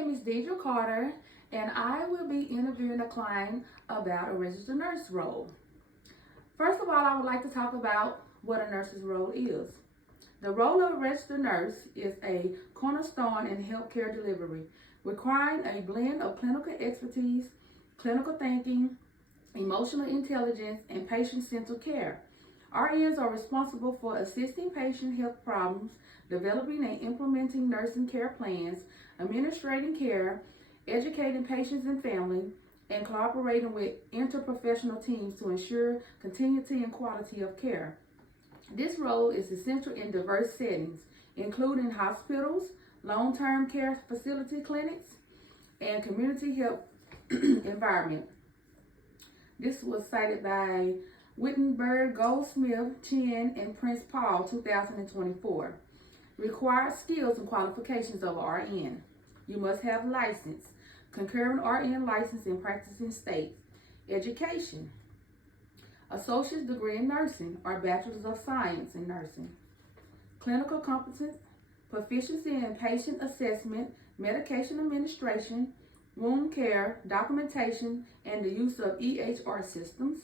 name is Deidre Carter, and I will be interviewing a client about a registered nurse role. First of all, I would like to talk about what a nurse's role is. The role of a registered nurse is a cornerstone in healthcare delivery, requiring a blend of clinical expertise, clinical thinking, emotional intelligence, and patient-centered care. RNs are responsible for assisting patient health problems, developing and implementing nursing care plans, administrating care, educating patients and family, and cooperating with interprofessional teams to ensure continuity and quality of care. This role is essential in diverse settings, including hospitals, long-term care facility clinics, and community health environment. This was cited by Wittenberg, Goldsmith, Chin, and Prince Paul, 2024. Required skills and qualifications of RN. You must have license, concurrent RN license in practicing states. Education. Associate's degree in nursing or bachelor's of science in nursing. Clinical competence, proficiency in patient assessment, medication administration, wound care, documentation, and the use of EHR systems.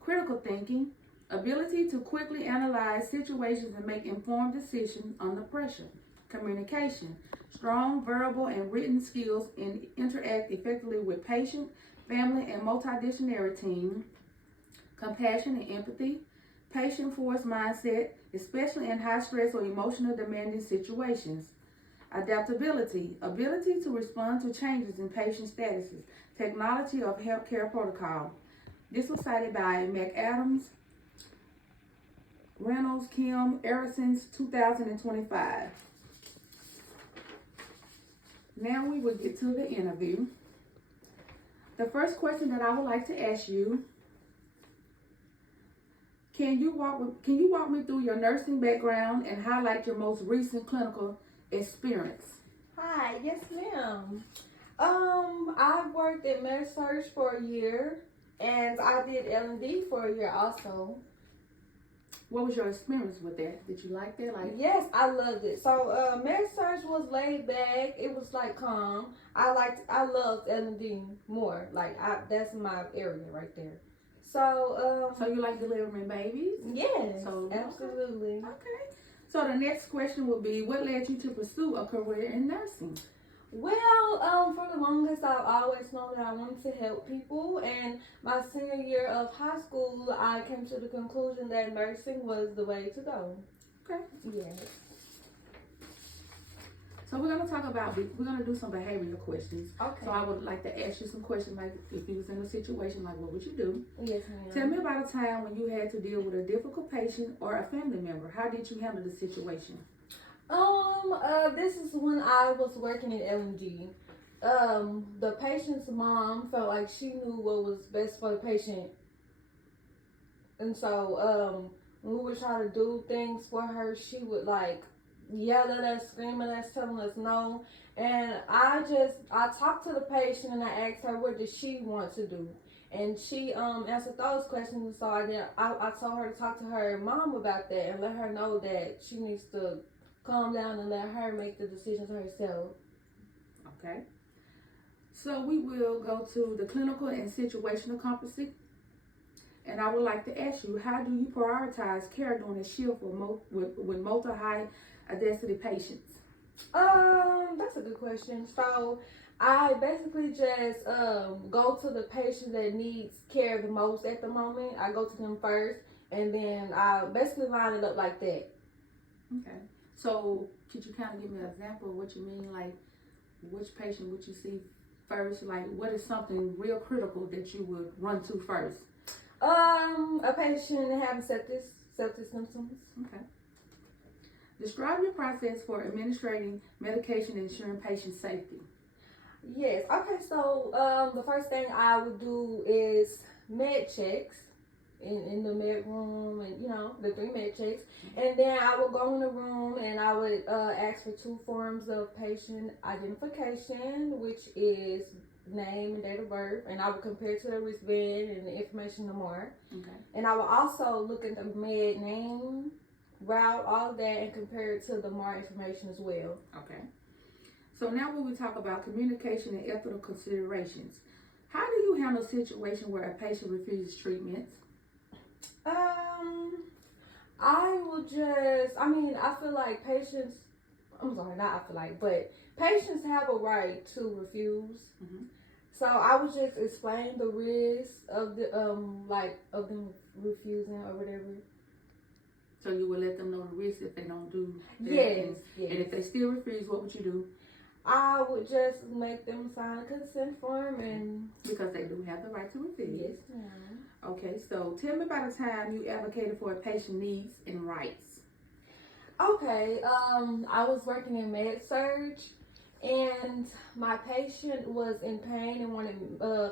Critical thinking, ability to quickly analyze situations and make informed decisions under pressure. Communication, strong verbal and written skills and interact effectively with patient, family, and multidisciplinary team. Compassion and empathy, patient-first mindset, especially in high-stress or emotional demanding situations. Adaptability, ability to respond to changes in patient statuses. Technology of healthcare protocol. This was cited by McAdams, Reynolds, Kim, Erickson's 2025. Now we will get to the interview. The first question that I would like to ask you, can you walk me through your nursing background and highlight your most recent clinical experience? Hi, yes ma'am. I've worked at MedSurg for a year, and I did L&D for a year also. What was your experience with that? Did you like that? Yes, I loved it. So MedSurg was laid back. It was like calm. I loved L&D more. That's my area right there. So so you like delivering babies? Yes, absolutely. Okay. So the next question would be, what led you to pursue a career in nursing? Well, for the longest, I've always known that I wanted to help people. And my senior year of high school, I came to the conclusion that nursing was the way to go. Okay. Yes. So we're going to do some behavioral questions. Okay. So I would like to ask you some questions, like if you was in a situation, like what would you do? Yes, ma'am. Tell me about a time when you had to deal with a difficult patient or a family member. How did you handle the situation? This is when I was working at L&D. The patient's mom felt like she knew what was best for the patient. And so, when we would try to do things for her, she would yell at us, scream at us, telling us no. And I talked to the patient and I asked her what did she want to do. And she answered those questions. So I told her to talk to her mom about that and let her know that she needs to calm down and let her make the decisions herself. Okay. So we will go to the clinical and situational competency. And I would like to ask you, how do you prioritize care during a shift with multi-high audacity patients? That's a good question. So I basically just go to the patient that needs care the most at the moment. I go to them first, and then I basically line it up like that. Okay. So could you kind of give me an example of what you mean? Like, which patient would you see first? Like, what is something real critical that you would run to first? A patient having septic symptoms. Okay. Describe your process for administering medication and ensuring patient safety. Yes. Okay. So the first thing I would do is med checks in the med room, and the 3 med checks, and then I would go in the room and I would ask for 2 forms of patient identification, which is name and date of birth, and I would compare to the wristband and the information no more. Okay. And I would also look at the med name, route, all of that, and compare it to the MAR information as well. Okay. So now when we talk about communication and ethical considerations, how do you handle a situation where a patient refuses treatments? I feel like patients, I'm sorry, not I feel like, but patients have a right to refuse. Mhm. So I would just explain the risk of of them refusing or whatever. So you would let them know the risk if they don't do that. Yes. And if they still refuse, what would you do? I would just make them sign a consent form and Because they do have the right to refuse. yes, ma'am. Okay, so tell me about a time you advocated for a patient needs and rights. Okay, I was working in med surg, and my patient was in pain and wanted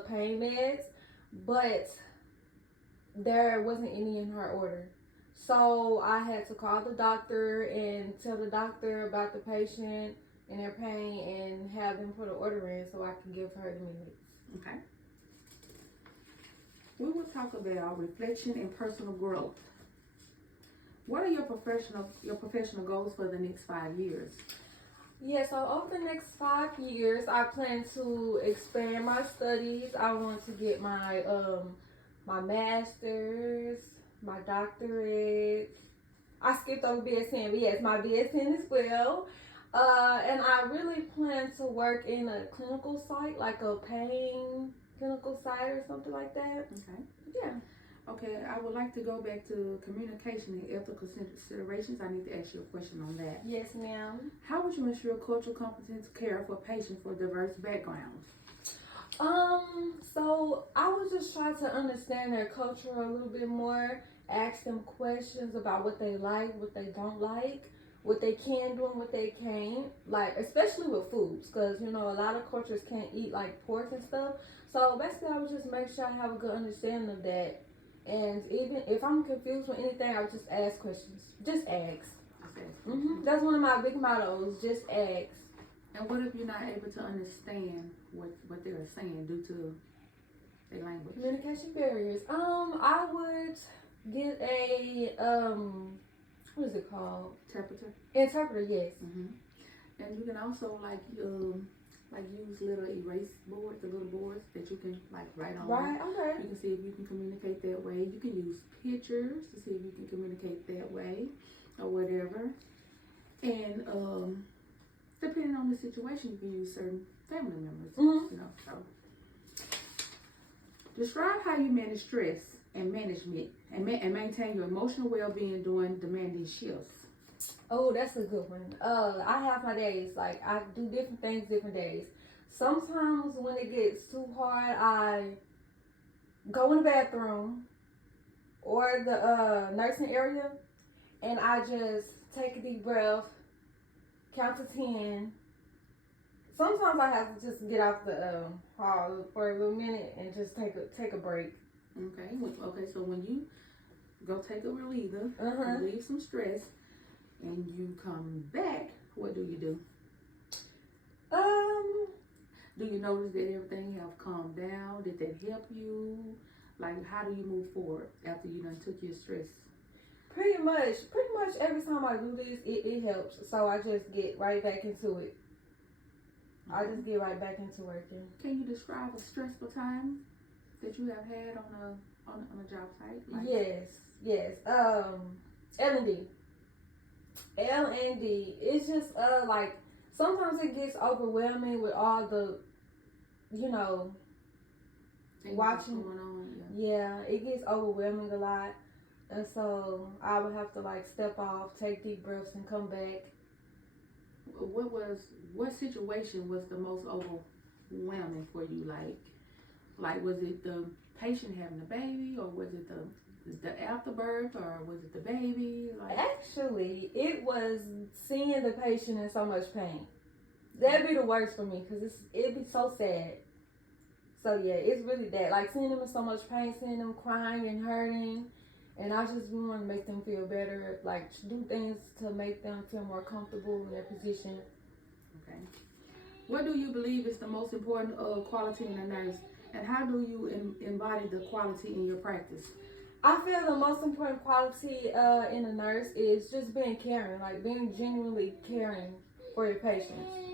pain meds, but there wasn't any in her order. So I had to call the doctor and tell the doctor about the patient and their pain and have them put an order in so I can give her the meds. Okay. We will talk about reflection and personal growth. What are your professional goals for the next 5 years? Yeah, so over the next 5 years, I plan to expand my studies. I want to get my my master's, my doctorate. I skipped over BSN, but yes, my BSN as well. And I really plan to work in a clinical site, like a pain clinical site or something like that. Okay. Yeah. Okay, I would like to go back to communication and ethical considerations. I need to ask you a question on that. Yes, ma'am. How would you ensure cultural competence care for patients for diverse backgrounds? So I would just try to understand their culture a little bit more, ask them questions about what they like, what they don't like, what they can do and what they can't, like especially with foods, because a lot of cultures can't eat like pork and stuff. So basically I would just make sure I have a good understanding of that. And even if I'm confused with anything, I would just ask questions. Just ask. That's one of my big mottos. Just ask. And what if you're not able to understand what they're saying due to their language? Communication barriers. I would get a what is it called? Interpreter. Interpreter. Yes. And you can also use little erase boards, the little boards that you can write on. Right. Okay. You can see if you can communicate that way. You can use pictures to see if you can communicate that way or whatever. And depending on the situation, you can use certain family members. So describe how you manage stress and management and maintain your emotional well-being during demanding shifts. Oh, that's a good one. I have my days. Like I do different things different days. Sometimes when it gets too hard, I go in the bathroom or the nursing area, and I just take a deep breath, count to 10. Sometimes I have to just get out the hall for a little minute and just take a break. Okay. So when you go take a reliever, relieve some stress, and you come back, what do you do? Do you notice that everything have calmed down? Did that help you? How do you move forward after you done took your stress? Pretty much every time I do this, it helps. So I just get right back into it. I just get right back into working. Can you describe a stressful time that you have had on a job site? Yes. L&D. It's just sometimes it gets overwhelming with all the Things watching. going on. Yeah, it gets overwhelming a lot, and so I would have to step off, take deep breaths, and come back. What situation was the most overwhelming for you? Like was it the patient having a baby, or was it the afterbirth, or was it the baby? Actually, it was seeing the patient in so much pain. That'd be the worst for me because it'd be so sad. So yeah, it's really that. Seeing them in so much pain, seeing them crying and hurting, and I just want to make them feel better. Do things to make them feel more comfortable in their position. Okay. What do you believe is the most important quality in a nurse, and how do you embody the quality in your practice? I feel the most important quality in a nurse is just being caring, being genuinely caring for your patients.